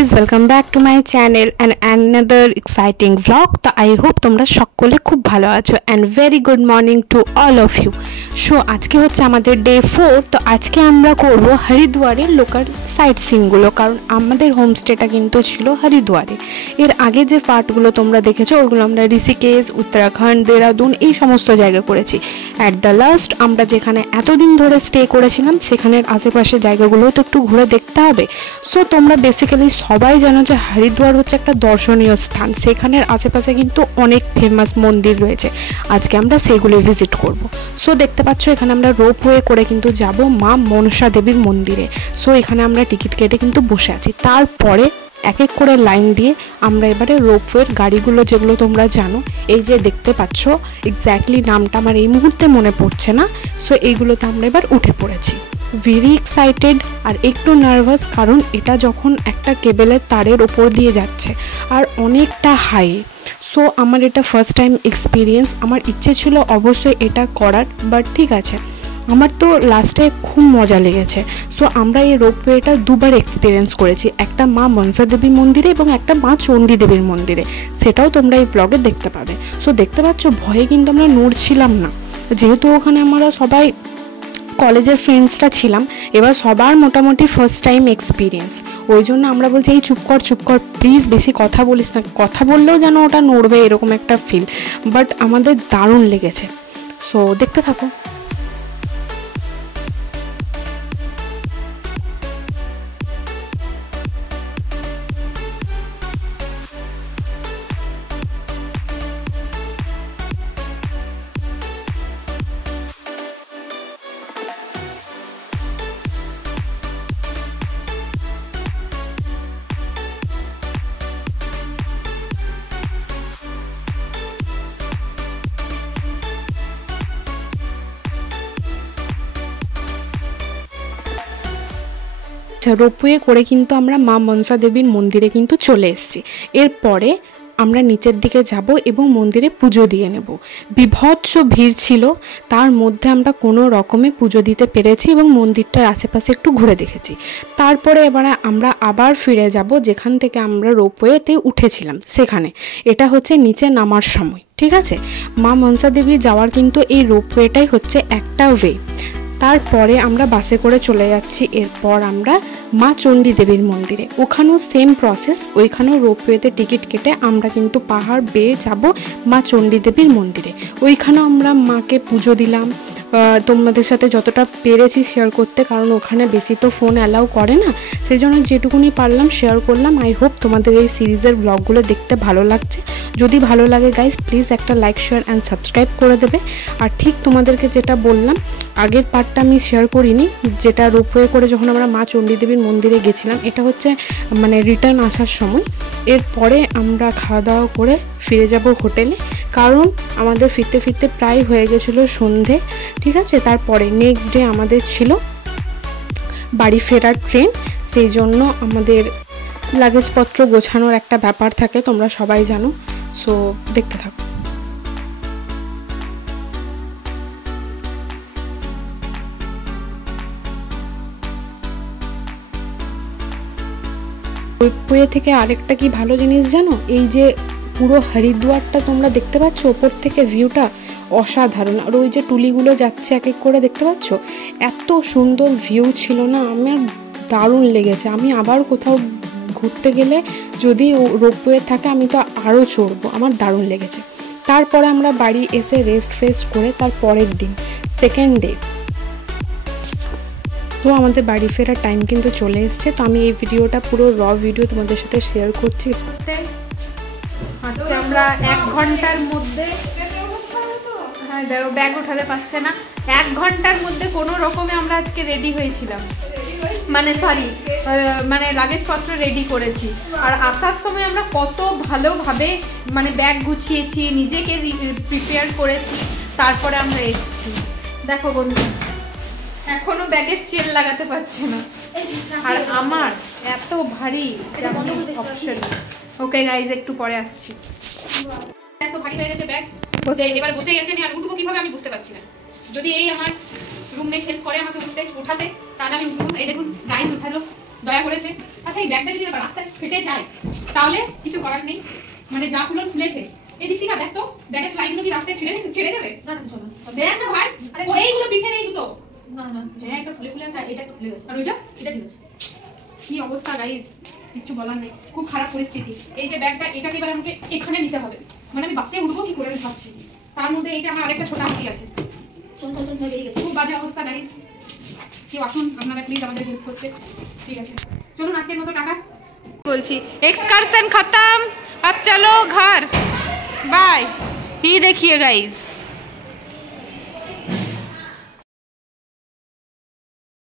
guys, welcome back to my channel and another exciting vlog. তো I hope তোমরা সকলে খুব ভালো আছো and very good morning to all of you. So আজকে হচ্ছে আমাদের ডে 4। তো আজকে আমরা করব হরিদ্বারের লোকাল সাইট সিনগুলো, কারণ আমাদের হোমস্টেটা কিন্তু ছিল হরিদ্বারে। এর আগে যে পার্টগুলো তোমরা দেখেছো ওইগুলো আমরা ঋষিকেশ, উত্তরাখণ্ড, দেরাদুন এই সমস্ত জায়গা করেছি। অ্যাট দ্য লাস্ট আমরা যেখানে এতদিন ধরে স্টে করেছিলাম সেখানের আশেপাশে জায়গাগুলো তো একটু ঘুরে দেখতে হবে। সো তোমরা বেসিক্যালি সবাই জানো যে হরিদ্বার হচ্ছে একটা দর্শনীয় স্থান, সেখানের আশেপাশে কিন্তু অনেক ফেমাস মন্দির রয়েছে। আজকে আমরা সেগুলো ভিজিট করব। সো দেখতে পাচ্ছ এখানে আমরা রোপওয়ে করে কিন্তু যাব মা মনসা দেবীর মন্দিরে। সো এখানে আমরা টিকিট কেটে কিন্তু বসে আছি। তারপরে এক এক করে লাইন দিয়ে আমরা এবারে রোপওয়ের গাড়িগুলো, যেগুলো তোমরা জানো, এই যে দেখতে পাচ্ছ, এক্স্যাক্টলি নামটা আমার এই মুহূর্তে মনে পড়ছে না। সো এইগুলোতে আমরা এবার উঠে পড়েছি। ভেরি এক্সাইটেড আর একটু নার্ভাস, কারণ এটা যখন একটা কেবেলের তারের ওপর দিয়ে যাচ্ছে আর অনেকটা হাই। সো আমার এটা ফার্স্ট টাইম এক্সপিরিয়েন্স। আমার ইচ্ছে ছিল অবশ্যই এটা করার, বাট ঠিক আছে, আমার তো লাস্টে খুব মজা লেগেছে। সো আমরা এই রোপওয়েটা দুবার এক্সপিরিয়েন্স করেছি, একটা মা মনসা দেবীর মন্দিরে এবং একটা মা চণ্ডী দেবীর মন্দিরে। সেটাও তোমরা এই ব্লগে দেখতে পাবে। সো দেখতে পাচ্ছ ভয়ে কিন্তু আমরা নড়ছিলাম না, যেহেতু ওখানে আমরা সবাই কলেজের ফ্রেন্ডসরা ছিলাম। এবার সবার মোটামুটি ফার্স্ট টাইম এক্সপিরিয়েন্স, ওই জন্য আমরা বলছি এই চুপ কর প্লিজ, বেশি কথা বলিস না, কথা বললেও যেন ওটা নড়বে এরকম একটা ফিল। বাট আমাদের দারুণ লেগেছে। সো দেখতে থাকো। রোপওয়ে করে কিন্তু আমরা মা মনসা দেবীর মন্দিরে কিন্তু চলে এসেছি। এরপরে আমরা নিচের দিকে যাব এবং মন্দিরে পুজো দিয়ে নেব। বিভৎস ভিড় ছিল, তার মধ্যে আমরা কোনো রকমে পুজো দিতে পেরেছি এবং মন্দিরটার আশেপাশে একটু ঘুরে দেখেছি। তারপরে এবারে আমরা আবার ফিরে যাব যেখান থেকে আমরা রোপওয়েতে উঠেছিলাম সেখানে। এটা হচ্ছে নিচে নামার সময়, ঠিক আছে। মা মনসা দেবী যাওয়ার কিন্তু এই রোপওয়েটাই হচ্ছে একটা ওয়ে। তারপরে আমরা বাসে করে চলে যাচ্ছি এরপর আমরা মা চণ্ডী দেবীর মন্দিরে। ওখানেও সেম প্রসেস, ওইখানেও রোপওয়েতে টিকিট কেটে আমরা কিন্তু পাহাড় বেয়ে যাব মা চণ্ডী দেবীর মন্দিরে। ওইখানেও আমরা মাকে পুজো দিলাম, তোমাদের সাথে যতটা পেরেছি শেয়ার করতে, কারণ ওখানে বেশি তো ফোন অ্যালাউ করে না, সেই জন্য যেটুকুনি পারলাম শেয়ার করলাম। আই হোপ তোমাদের এই সিরিজের ব্লগগুলো দেখতে ভালো লাগছে। যদি ভালো লাগে গাইজ প্লিজ একটা লাইক, শেয়ার অ্যান্ড সাবস্ক্রাইব করে দেবে। আর ঠিক তোমাদেরকে যেটা বললাম, আগের পার্টটা আমি শেয়ার করিনি, যেটা রোপওয়ে করে যখন আমরা মা চণ্ডী দেবীর মন্দিরে গেছিলাম, এটা হচ্ছে মানে রিটার্ন আসার সময়। এরপরে আমরা খাওয়া দাওয়া করে ফিরে যাব হোটেলে, কারণ আমাদের ফিরতে ফিরতে প্রায় হয়ে গেছিলো সন্ধে, ঠিক আছে। তারপরে নেক্সট ডে আমাদের ছিল বাড়ি ফেরার ট্রেন, সেই জন্য আমাদের লাগেজপত্র গোছানোর একটা ব্যাপার থাকে, তোমরা সবাই জানো। সো দেখতে থাকো। রোপওয়ে থেকে আরেকটা কি ভালো জিনিস জানো, এই যে পুরো হরিদ্বারটা তোমরা দেখতে পাচ্ছ ওপর থেকে, ভিউটা অসাধারণ। আর ওই যে টুলিগুলো যাচ্ছে এক এক করে, দেখতে পাচ্ছ, এত সুন্দর ভিউ ছিল না, আমার দারুণ লেগেছে। আমি আবার কোথাও ঘুরতে গেলে যদি রোপওয়ে থাকে আমি তো আরও চড়বো, আমার দারুণ লেগেছে। তারপরে আমরা বাড়ি এসে রেস্ট ফেস্ট করে তার পরের দিন সেকেন্ড ডে তো আমাদের বাড়ি ফেরার টাইম কিন্তু চলে এসছে। তো আমি এই ভিডিওটা পুরো র ভিডিও তোমাদের সাথে শেয়ার করছি। আজকে আমরা 1 ঘন্টার মধ্যে, হ্যাঁ দেখো ব্যাগ উঠাতে পারছে না, 1 ঘন্টার মধ্যে কোনো রকমে আমরা আজকে রেডি হয়েছিলাম, মানে লাগেজপত্র রেডি করেছি। আর আসার সময় আমরা কত ভালোভাবে মানে ব্যাগ গুছিয়েছি, নিজেকে প্রিপেয়ার করেছি, তারপরে আমরা এসেছি। দেখো বন্ধু এখনো ব্যাগের চেন লাগাতে পারছে না, আর আমার এত ভারী অপশন। ওকে গাইজ একটু পরে আসছি। এত ভারী হয়ে গেছে ব্যাগ, এবার বসে গেছে, আমি আর উঠবো কিভাবে আমি বুঝতে পারছি না। যদি এই আমার রুমমেট হেল্প করে আমাকে উঠাতে, তাহলে আমি উঠবো। এই দেখুন গাইজ উঠালো, দয়া করেছে। আচ্ছা এই ব্যাগটা যদি রাস্তায় ফেটে যায় তাহলে কিছু করার নেই, মানে যা ফুলন ফুলেছে। এই দীপিকা দেখ তো ব্যাগের স্লাইডগুলো কি রাস্তায় ছেড়ে দেবে? না না চলো দেখ না ভাই, ও এইগুলো পিঠে নেই দুটো, না না যে একটা ফুলে আছে, এটা একটু ফুলে গেছে, আর ওইটা এটা ঠিক আছে। কি অবস্থা গাইজ, কিছু বলার নেই, খুব খারাপ পরিস্থিতি। এই যে ব্যাগটা, এটাকে এবার আমাকে এখানে নিতে হবে, মানে আমি বাসে উঠবো কি করে আমি ভাবছি। তার মধ্যে এইটা আমার আরেকটা ছোট হাতি আছে, খুব বাজে অবস্থা গাইজ। কেউ আসুন আপনারা প্লিজ আমাদের হেল্প করতে। ঠিক আছে চলুন আজকের মতো টাটা বলছি। एक्सकर्शन खत्म, अब चलो घर, बाय। ये देखिए गाइस